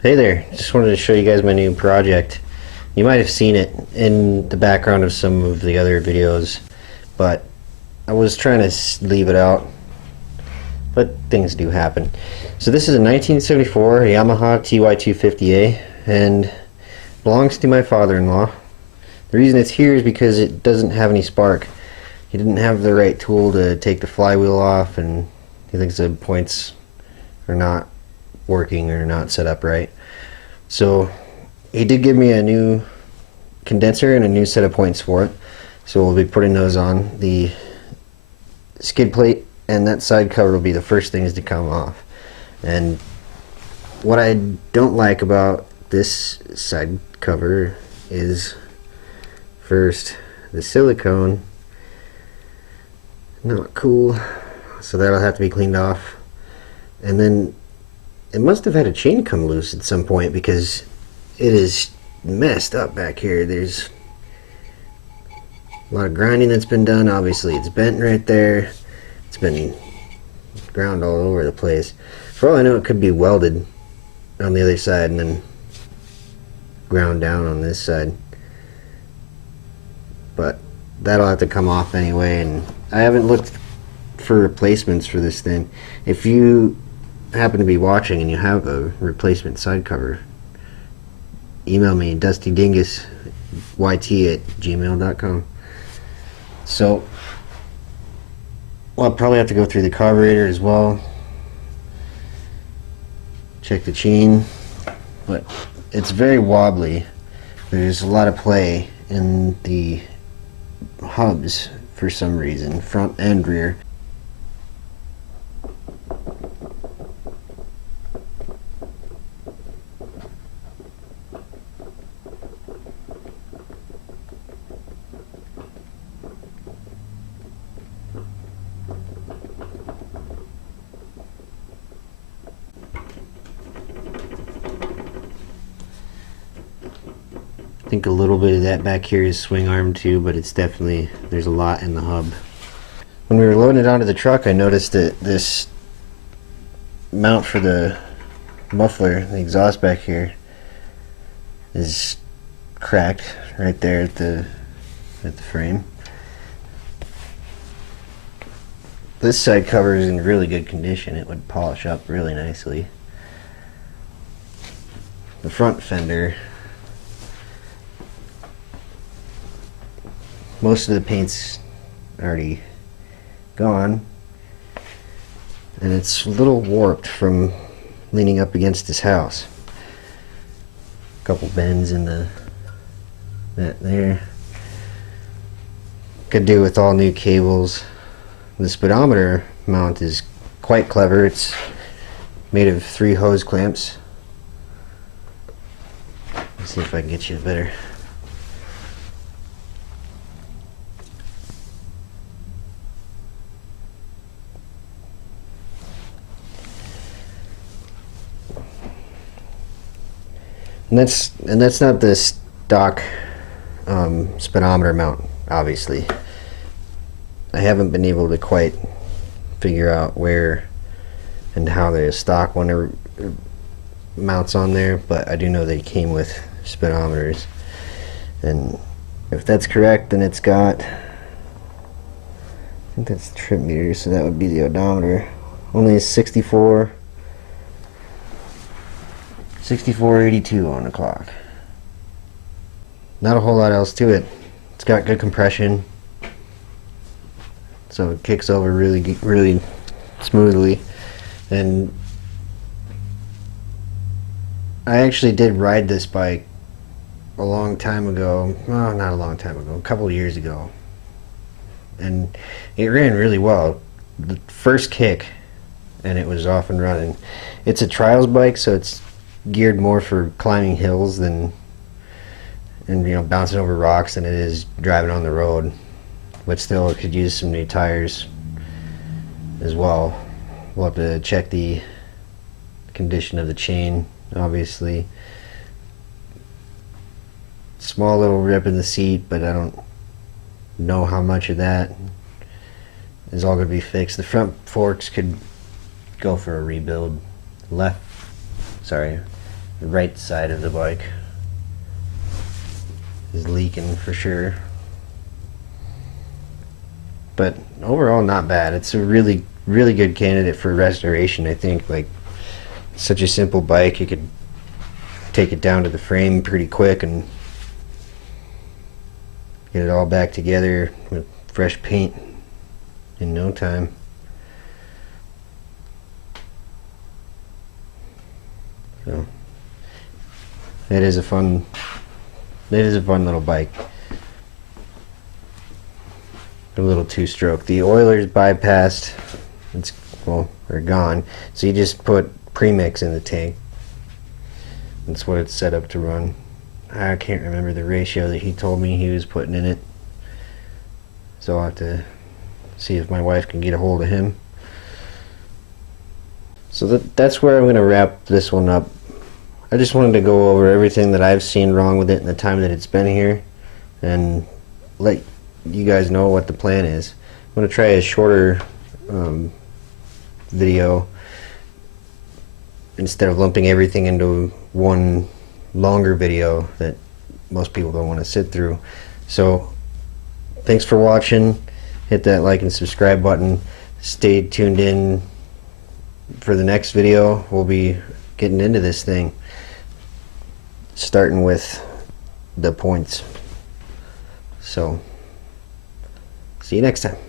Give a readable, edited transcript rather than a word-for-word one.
Hey there, just wanted to show you guys my new project. You might have seen it in the background of some of the other videos, but I was trying to leave it out, but things do happen. So this is a 1974 Yamaha TY250A and belongs to my father-in-law. The reason it's here is because it doesn't have any spark. He didn't have the right tool to take the flywheel off, and he thinks the points are not working or not set up right. So he did give me a new condenser and a new set of points for it. So we'll be putting those on. The skid plate and that side cover will be the first things to come off. And what I don't like about this side cover is, first, the silicone. Not cool. So that'll have to be cleaned off. And then it must have had a chain come loose at some point because it is messed up back here. There's a lot of grinding that's been done. Obviously it's bent right there. It's been ground all over the place. For all I know, it could be welded on the other side and then ground down on this side. But that'll have to come off anyway, and I haven't looked for replacements for this thing. If you happen to be watching and you have a replacement side cover, email me dustydingusyt@gmail.com. So I'll probably have to go through the carburetor as well, check the chain, but it's very wobbly. There's a lot of play in the hubs for some reason, front and rear. I think a little bit of that back here is swing arm too, but it's definitely, there's a lot in the hub. When we were loading it onto the truck, I noticed that this mount for the muffler, the exhaust back here, is cracked right there at the frame. This side cover is in really good condition. It would polish up really nicely. The front fender, most of the paint's already gone, and it's a little warped from leaning up against this house. A couple bends in that there. Could do with all new cables. The speedometer mount is quite clever. It's made of 3 hose clamps. Let's see if I can get you a better. And that's not the stock speedometer mount, obviously. I haven't been able to quite figure out where and how the stock one mounts on there, but I do know they came with speedometers. And if that's correct, then it's got, I think that's the trip meter, so that would be the odometer. Only 6482 on the clock. Not a whole lot else to it. It's got good compression, so it kicks over really smoothly. And I actually did ride this bike a long time ago. Well, not a long time ago, a couple of years ago, and it ran really well. The first kick and it was off and running. It's a trials bike, so it's geared more for climbing hills than, and bouncing over rocks, than it is driving on the road. But still, it could use some new tires as well. We'll have to check the condition of the chain, obviously. Small little rip in the seat, but I don't know how much of that is all going to be fixed. The front forks could go for a rebuild. The right side of the bike is leaking for sure. But overall, not bad. It's a really good candidate for restoration, I think. Like, such a simple bike, you could take it down to the frame pretty quick and get it all back together with fresh paint in no time. So it is a fun little bike. A little two-stroke. The oilers bypassed, are gone. So you just put premix in the tank. That's what it's set up to run. I can't remember the ratio that he told me he was putting in it, so I'll have to see if my wife can get a hold of him. So that's where I'm going to wrap this one up. I just wanted to go over everything that I've seen wrong with it in the time that it's been here and let you guys know what the plan is. I'm going to try a shorter video instead of lumping everything into one longer video that most people don't want to sit through. So thanks for watching. Hit that like and subscribe button. Stay tuned in for the next video. We'll be getting into this thing, starting with the points. So see you next time.